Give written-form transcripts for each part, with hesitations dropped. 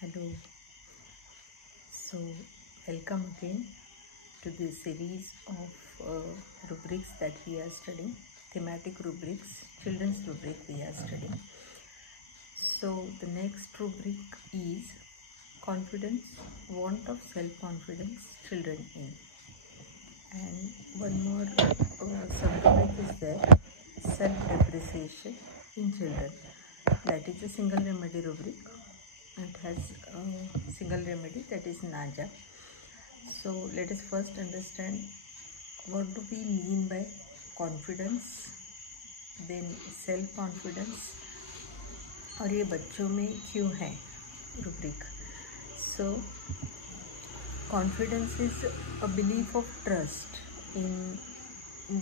Hello. So, welcome again to this series of rubrics that we are studying, thematic rubrics, children's rubric we are studying. So, the next rubric is confidence, want of self-confidence children in. And one more sub-rubric is there, self-depreciation in children. That is a single remedy rubric. It has a single remedy, that is Naja. So let us first understand what do we mean by confidence, then self confidence, और ये बच्चों में क्यों है rubric. So confidence is a belief of trust in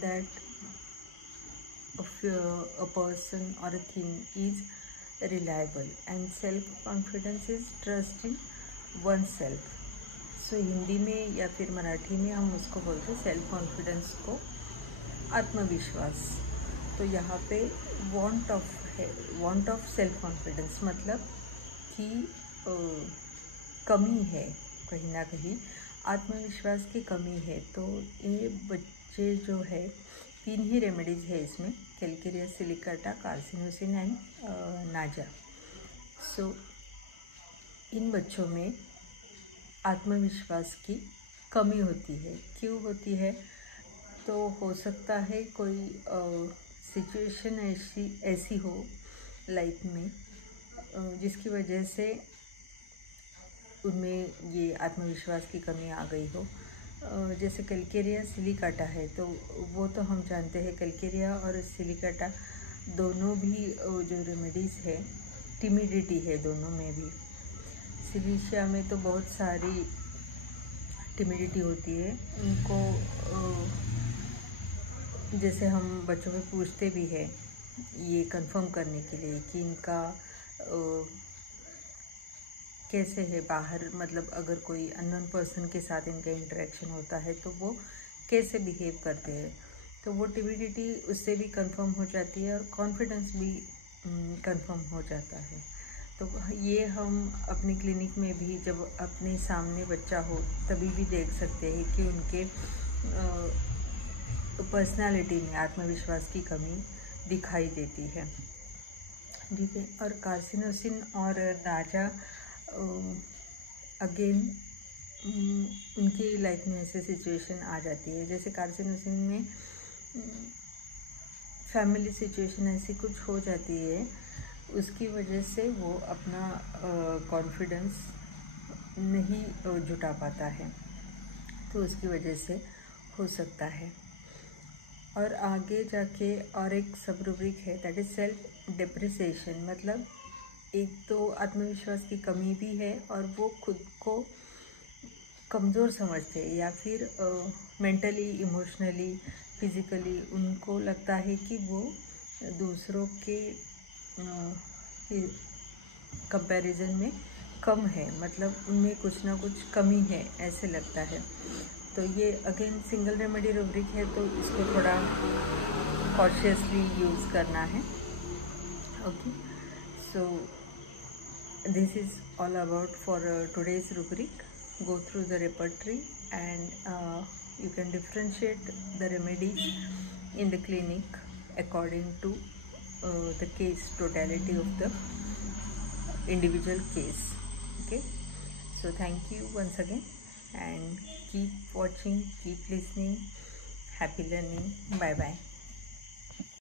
that a person or a thing is reliable, and self confidence is trust in oneself. सो हिंदी में या फिर मराठी में हम उसको बोलते हैं सेल्फ कॉन्फिडेंस को आत्मविश्वास. तो यहाँ पे वांट ऑफ सेल्फ कॉन्फिडेंस मतलब कि कमी है, कहीं ना कहीं आत्मविश्वास की कमी है. तो ये बच्चे जो है 3 ही रेमेडीज़ है इसमें, कैलकेरिया सिलिकाटा, कार्सिनोसिन एंड नाजा. सो इन बच्चों में आत्मविश्वास की कमी होती है. क्यों होती है? तो हो सकता है कोई सिचुएशन ऐसी हो लाइफ में जिसकी वजह से उनमें ये आत्मविश्वास की कमी आ गई हो. जैसे कैलकेरिया सिलिकाटा है तो वो तो हम जानते हैं, कैलकेरिया और सिलिकाटा दोनों भी जो रेमेडीज़ है, टिमिडिटी है दोनों में भी. सिलिशिया में तो बहुत सारी टिमिडिटी होती है उनको. जैसे हम बच्चों में पूछते भी हैं ये कंफर्म करने के लिए कि इनका कैसे है बाहर, मतलब अगर कोई अननोन पर्सन के साथ इनका इंटरेक्शन होता है तो वो कैसे बिहेव करते हैं. तो वो टिमिडिटी उससे भी कंफर्म हो जाती है और कॉन्फिडेंस भी कंफर्म हो जाता है. तो ये हम अपने क्लिनिक में भी जब अपने सामने बच्चा हो तभी भी देख सकते हैं कि उनके पर्सनालिटी में आत्मविश्वास की कमी दिखाई देती है. ठीक है. और कार्सिनोसिन और नाजा अगेन उनकी लाइफ में ऐसे सिचुएशन आ जाती है. जैसे कार्सिनोसिन में फैमिली सिचुएशन ऐसी कुछ हो जाती है, उसकी वजह से वो अपना कॉन्फिडेंस नहीं जुटा पाता है, तो उसकी वजह से हो सकता है. और आगे जाके और एक सब रूब्रिक है, दैट इज़ सेल्फ डिप्रिसिएशन. मतलब एक तो आत्मविश्वास की कमी भी है और वो खुद को कमज़ोर समझते हैं, या फिर मेंटली, इमोशनली, फिज़िकली उनको लगता है कि वो दूसरों के कंपैरिजन में कम है, मतलब उनमें कुछ ना कुछ कमी है ऐसे लगता है. तो ये अगेन सिंगल रेमेडी रूब्रिक है, तो इसको थोड़ा कॉशियसली यूज़ करना है. Okay. So this is all about for today's rubric. Go through the repertory and you can differentiate the remedies in the clinic according to the case, totality of the individual case. Okay, so thank you once again and keep watching, keep listening. Happy learning. Bye bye.